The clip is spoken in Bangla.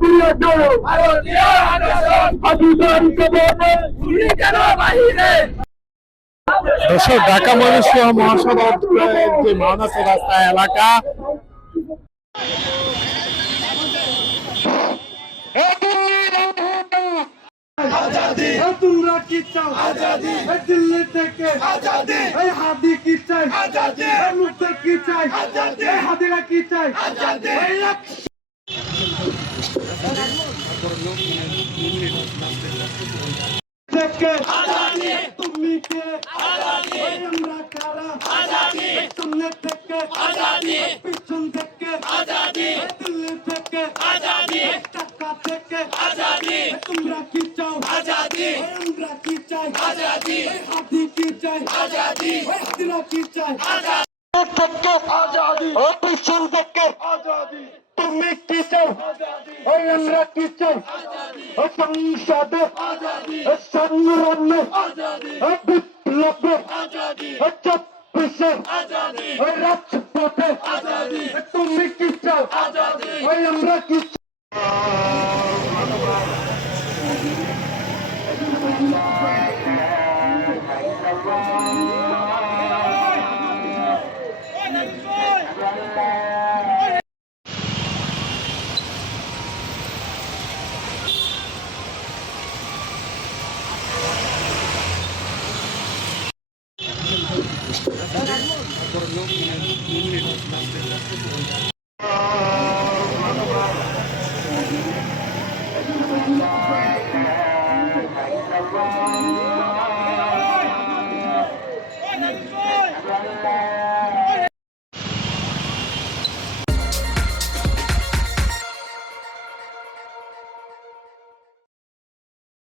ফিরে যাও ভারতীয় আদর্শ অধিকারিত বলে তুমি কেন বাহিরে। দর্শক, ঢাকা ময়মনসিংহ মহাসড়কের যে মাওনাসি রাস্তা এলাকা, आजादी तुमरा की चाও आजादी दिल्ली থেকে आजादी हादी की चाই आजादी मुक्त की चाই आजादी हादिरा की चाই आजादी থেকে आजादी তুমি কে आजादी আমরা কারা आजादी সামনে থেকে आजादी পিছন থেকে आजादी দিল্লি থেকে आजादी ঢাকা থেকে आजादी तुमरा की चाও आजादी हमरा की चाই आजादी हादी की चाই आजादी हादिरा की चाই आजादी आजादी ओ पिछन থেকে आजादी তুমি কি চাও आजादी ওই আমরা কি চাই आजादी ও সংসদে आजादी ও সংগ্রামে आजादी ও বিপ্লবে आजादी ও চব্বিশে आजादी ও রাজপথে आजादी তুমি কি চাও आजादी ওই আমরা কি